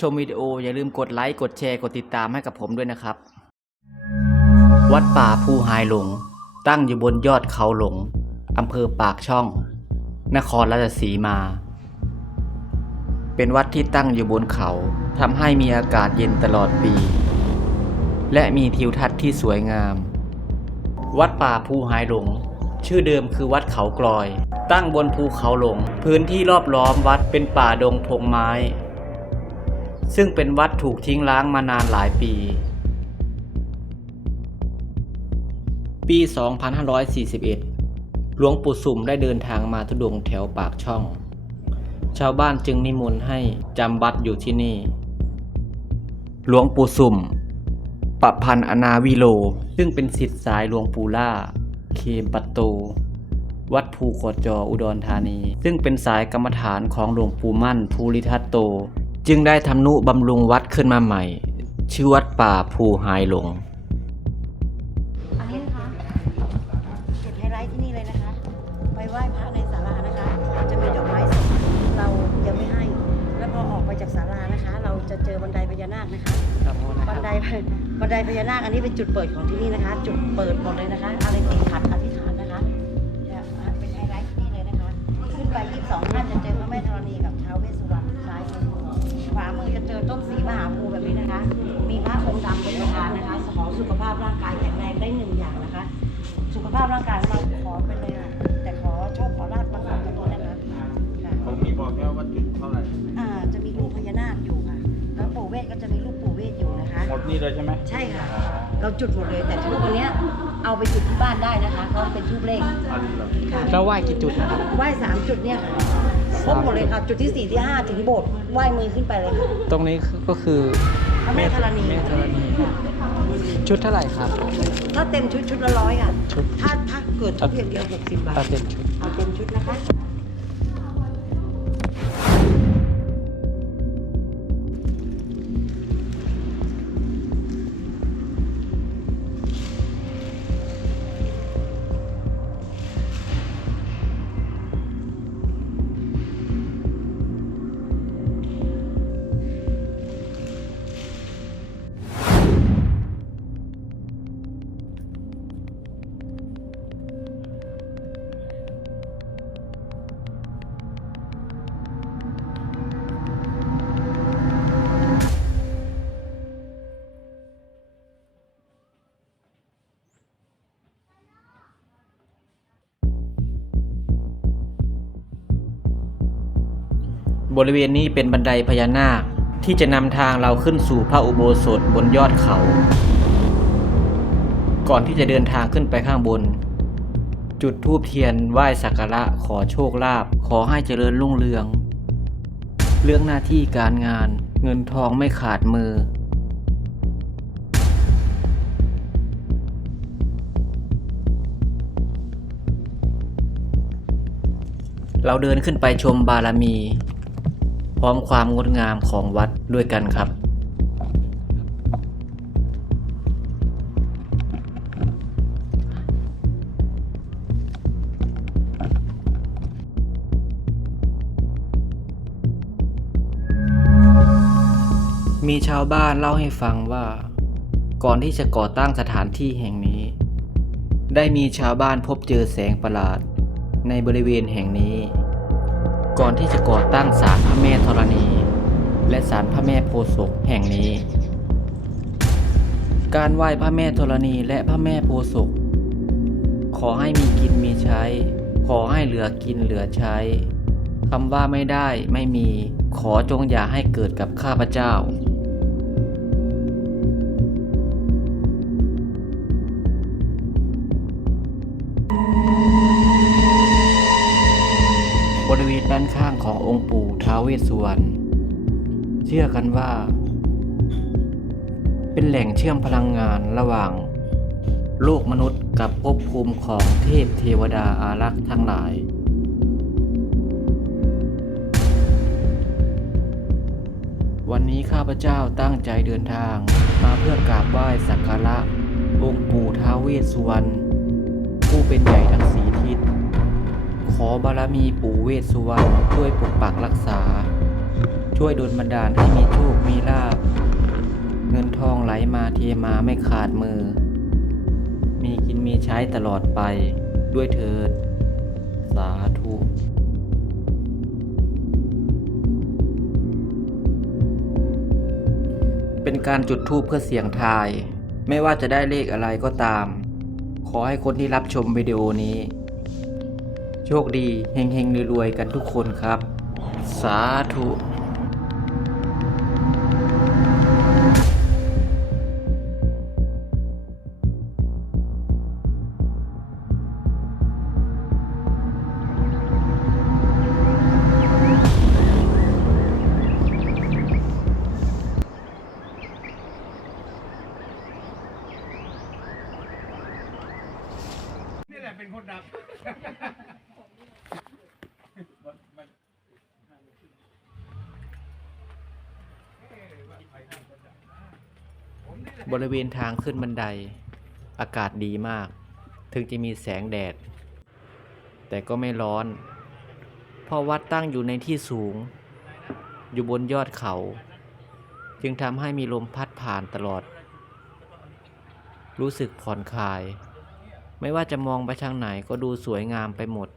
ชมวิดีโออย่าลืมกดไลค์กดแชร์กดติดตามให้กับผมด้วยนะครับ วัดป่าภูหายหลง ตั้งอยู่บนยอดเขาหลงอำเภอปากช่อง นครราชสีมา เป็นวัดที่ตั้งอยู่บนเขาทำให้มีอากาศเย็นตลอดปี และมีทิวทัศน์ที่สวยงาม วัดป่าภูหายหลง ชื่อเดิมคือวัดเขากลอย ตั้งบนภูเขาหลง พื้นที่รอบล้อมวัดเป็นป่าดงพงไม้ ซึ่งเป็นวัดถูกทิ้งร้างมานานหลายปี ปี 2541 หลวงปู่สุ่มได้เดินทางมาทุดงแถวปากช่อง ชาวบ้านจึงนิมนต์ให้จำวัดอยู่ที่นี่ หลวงปู่สุ่มปะพันอนาวิโล ซึ่งเป็นสิทธิ์สายหลวงปู่ล่า เคมปัตโต วัดภูกอจออุดรธานี ซึ่งเป็นสายกรรมฐานของหลวงปู่มั่นภูริทัตโต จึงได้ทำนุบำรุงวัดขึ้นมาใหม่ ชื่อวัดป่าภูหายหลง อันนี้นะคะจุดไฮไลท์ที่นี่เลยนะคะ ไปไหว้พระในศาลานะคะ จะมีดอกไม้สดเรายังไม่ให้ แล้วพอออกไปจากศาลานะคะ เราจะเจอบันไดพญานาคนะคะ บันไดบันไดพญานาคอันนี้เป็นจุดเปิดของที่นี่นะคะ จุดเปิดหมดเลยนะคะอะไรติดขัดอธิษฐานนะคะเนี่ยเป็นไฮไลท์ที่นี่เลยนะคะ ขึ้นไป 22ท่านจะเจอพระแม่ธรณีกับ ขวามือจะเจอต้นสีมหาโพธิ์แบบนี้นะคะ มีพระองค์ดำเป็นประธานนะคะขอสุขภาพร่างกายแข็งแรงได้หนึ่งอย่างนะคะ สุขภาพร่างกายของเราขอไปเลยค่ะแต่ขอโชคขอลาบมาขอกันตัวนะคะค่ะผมมีบอกแค่ว่าจุดเท่าไหร่อ่าจะมีรูปพญานาคอยู่ค่ะ แล้วปู่เวทก็จะมีรูปปู่เวทอยู่นะคะหมดนี่เลยใช่ไหมใช่ค่ะ เราจุดหมดเลยแต่ทูบวันเนี้ยเอาไปจุดที่บ้านได้นะคะเพราะเป็นทูบเลขอันนี้เหรอค่ะแล้วไหว้กี่จุดนะครับไหว้สามจุดเนี่ยค่ะค รบหมดเลยค่ะจุดที่สี่ที่ห้าถึงโบสถ์ไหว้มือขึ้นไปเลยค่ะตรงนี้ก็คือพระแม่ธรณีแม่ธรณีค่ะชุดเท่าไหร่ครับ ถ้าเต็มชุดชุดละร้อยค่ะชุด ถ้าถ้าเกิดทุกเพียงเดียวหกสิบบาท ตัดเต็มชุด เอาเต็มชุดนะคะ บริเวณนี้เป็นบันไดพญานาคที่จะนำทางเราขึ้นสู่พระอุโบสถบนยอดเขา ก่อนที่จะเดินทางขึ้นไปข้างบน จุดธูปเทียนไหว้สักการะขอโชคลาภขอให้เจริญรุ่งเรือง เรื่องหน้าที่การงานเงินทองไม่ขาดมือ เราเดินขึ้นไปชมบารมี พร้อมความงดงามของวัดด้วยกันครับมีชาวบ้านเล่าให้ฟังว่า ก่อนที่จะก่อตั้งสถานที่แห่งนี้ ได้มีชาวบ้านพบเจอแสงประหลาดในบริเวณแห่งนี้ ก่อนที่จะก่อตั้งศาลพระแม่ธรณี และศาลพระแม่โพศกแห่งนี้ การไหว้พระแม่ธรณีและพระแม่โพศกขอให้มีกินมีใช้ ขอให้เหลือกินเหลือใช้คำว่าไม่ได้ไม่มี ขอจงอย่าให้เกิดกับข้าพเจ้า ริเวณด้านข้างขององค์ปู่ท้าวเวสสุวรรณเชื่อกันว่า เป็นแหล่งเชื่อมพลังงานระหว่าง โลกมนุษย์กับภพภูมิของเทพเทวดาอารักษ์ทั้งหลาย วันนี้ข้าพเจ้าตั้งใจเดินทางมาเพื่อกราบไหว้สักการะองค์ปู่ท้าวเวสสุวรรณผู้เป็นใหญ่ทั้งสีทิศ ขอบารมีปู่เวสสุวรรณช่วยปกปักรักษา ช่วยดลบันดาลให้มีโชคมีลาบเงินทองไหลมาเทมาไม่ขาดมือ มีกินมีใช้ตลอดไปด้วยเถิด สาธุเป็นการจุดธูปเพื่อเสียงทาย ไม่ว่าจะได้เลขอะไรก็ตาม ขอให้คนที่รับชมวิดีโอนี้ โชคดีเฮงๆรวยๆกันทุกคนครับ สาธุ บริเวณทางขึ้นบันได อากาศดีมาก ถึงจะมีแสงแดด แต่ก็ไม่ร้อน เพราะวัดตั้งอยู่ในที่สูง อยู่บนยอดเขา จึงทำให้มีลมพัดผ่านตลอด รู้สึกผ่อนคลาย ไม่ว่าจะมองไปทางไหนก็ดูสวยงามไปหมด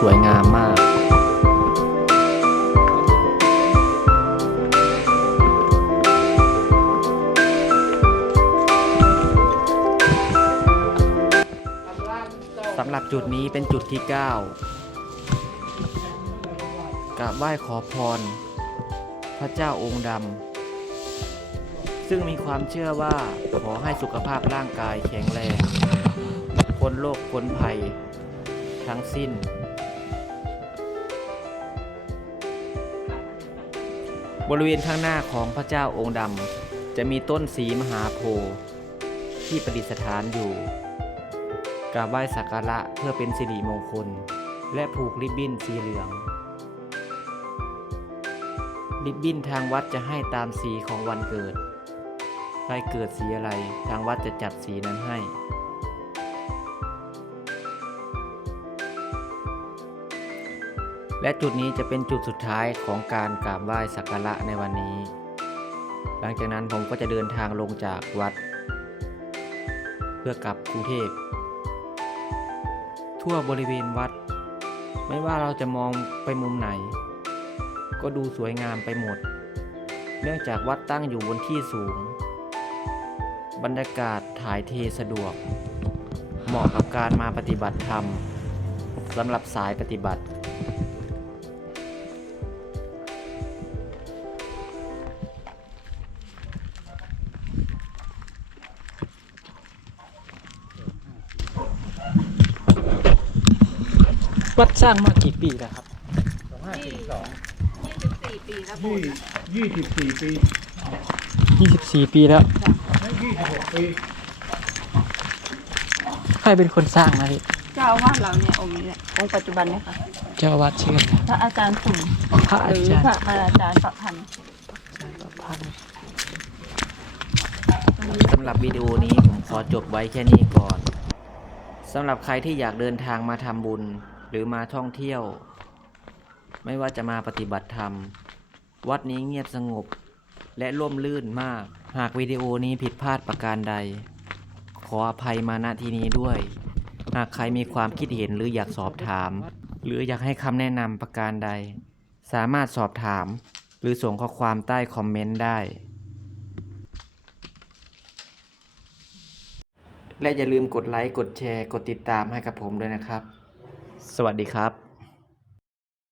สวยงามมาก สำหรับจุดนี้เป็นจุดที่ 9 กราบไหว้ขอพร พระเจ้าองค์ดำ ซึ่งมีความเชื่อว่าขอให้สุขภาพร่างกายแข็งแรงพ้นโรคพ้นภัยทั้งสิ้น บริเวณข้างหน้าของพระเจ้าองค์ดำจะมีต้นสีมหาโพธิ์ที่ประดิษฐานอยู่กราบไหว้สักการะเพื่อเป็นสิริมงคล และผูกริบบิ้นสีเหลือง ริบบิ้นทางวัดจะให้ตามสีของวันเกิด ใครเกิดสีอะไรทางวัดจะจัดสีนั้นให้ และจุดนี้จะเป็นจุดสุดท้ายของการกราบไหว้สักการะในวันนี้ หลังจากนั้นผมก็จะเดินทางลงจากวัด เพื่อกลับกรุงเทพ ทั่วบริเวณวัด ไม่ว่าเราจะมองไปมุมไหน ก็ดูสวยงามไปหมด เนื่องจากวัดตั้งอยู่บนที่สูง บรรยากาศถ่ายเทสะดวก เหมาะกับการมาปฏิบัติธรรมสำหรับสายปฏิบัติ วัดสร้างมากี่ปีแล้วครับสองห้าสี่สอง24ปีแล้วโบยี่สถ์ยี่สิบสี่ปี24ปีแล้ว ไม่ยี่สิบหกปีใครเป็นคนสร้างนะพี่เจ้าอาวาสเราเนี่ยองค์นี้แหละองค์ปัจจุบันเนี่ยค่ะเจ้าอาวาดชื่ออะไรพระอาจารย์สุ่มพระอาหรือจารย์พระอาจารย์ประพันธ์พันสำหรับวิดีโอนี้ผมขอจบไว้แค่นี้ก่อน สำหรับใครที่อยากเดินทางมาทำบุญ หรือมาท่องเที่ยว ไม่ว่าจะมาปฏิบัติธรรม วัดนี้เงียบสงบ และร่มรื่นมาก หากวิดีโอนี้ผิดพลาดประการใด ขออภัยมาณที่นี้ด้วย หากใครมีความคิดเห็นหรืออยากสอบถาม หรืออยากให้คำแนะนำประการใด สามารถสอบถาม หรือส่งข้อความใต้คอมเมนต์ได้และอย่าลืมกดไลค์ กดแชร์ กดติดตามให้กับผมด้วยนะครับ สวัสดีครับ